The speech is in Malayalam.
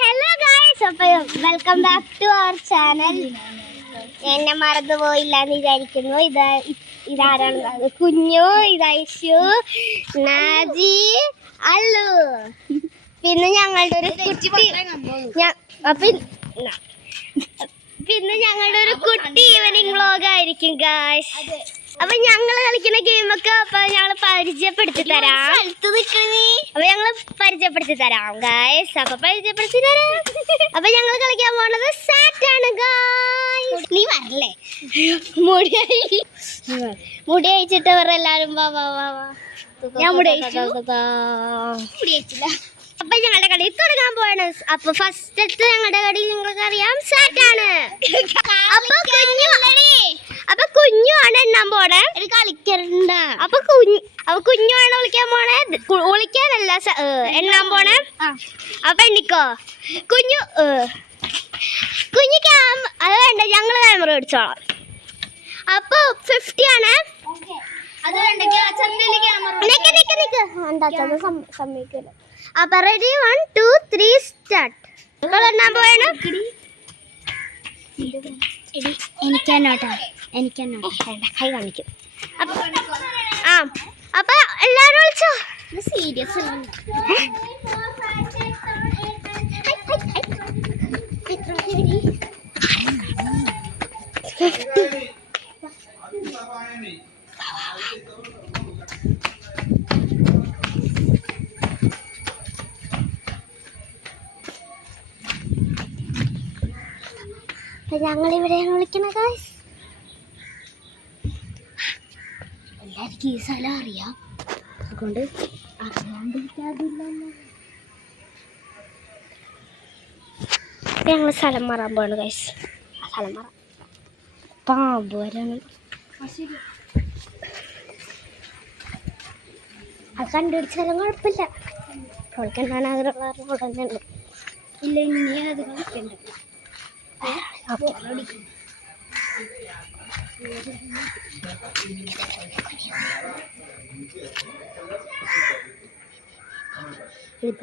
Hello guys, welcome back to our channel. എന്നെ മറന്നുപോയില്ല എന്ന് വിചാരിക്കുന്നു. ഇതാരാണ്? കുഞ്ഞു, ഇത് ഐഷു, നാജി, അല്ലു. പിന്നെ ഞങ്ങളുടെ ഒരു കുട്ടി ഈവനിങ് വ്ലോഗ് ആയിരിക്കും ഗായ്സ്. അപ്പൊ ഞങ്ങള് കളിക്കുന്ന ഗെയിമൊക്കെ അപ്പൊ ഞങ്ങള് പരിചയപ്പെടുത്തി തരാം. ഗായ്സ്. അപ്പൊ ഞങ്ങൾ കളിക്കാൻ പോണത് സാറ്റാണ് ഗായ്സ്. നീ വരല്ലേ? മുടി അയച്ചിട്ട് അവരെല്ലാരും ഞാൻ മുടി അയച്ചില്ല. അപ്പൊ ഞങ്ങളുടെ കളി തുടങ്ങാൻ പോവാണ്. അപ്പൊ ഫസ്റ്റ് ഞങ്ങളുടെ കളി നിങ്ങൾക്ക് അറിയാം, സാറ്റാണ്. അപ്പൊ കുഞ്ഞുമാണ് എണ്ണാൻ പോണേ. കളിക്കണ്ട. അപ്പൊ കുഞ്ഞുമാണ് വിളിക്കാൻ പോണേ. വിളിക്കാനല്ല, എണ്ണാൻ പോണേ. അപ്പൊ എണ്ണിക്കോ കുഞ്ഞു. അത് വേണ്ട, ഞങ്ങള് ക്യാമറ പിടിച്ചോളാം. അപ്പൊ 50 ആണ്. സമ്മതിക്കില്ല. അപ്പൊ റെഡി, 1 2 3 സ്റ്റാർട്ട്. എണ്ണാൻ പോയാണ്. എനിക്കെന്നോട്ടാ കൈ കാണിക്കും. അപ്പൊ എല്ലാരും വിളിച്ചോ. സീരിയസ് ഞങ്ങളിവിടെയാണ് വിളിക്കുന്നത് ഗായ്സ്. എല്ലാവർക്കും ഈ സ്ഥലം അറിയാം, അതുകൊണ്ട് അറിയാണ്ടിരിക്കാതില്ല. ഞങ്ങൾ സ്ഥലം മാറാൻ പോവാണ് ഗായ്സ്. സ്ഥലം മാറാം. പാമ്പ് വരാണ്. അത് കണ്ടുപിടിച്ചാലും കുഴപ്പമില്ല. കളിക്കണ്ടാണ് അതിലുള്ള ഉടനെ ഉണ്ട്. ഇല്ല, ഇനി അത് കളിക്കണ്ട. ഇത്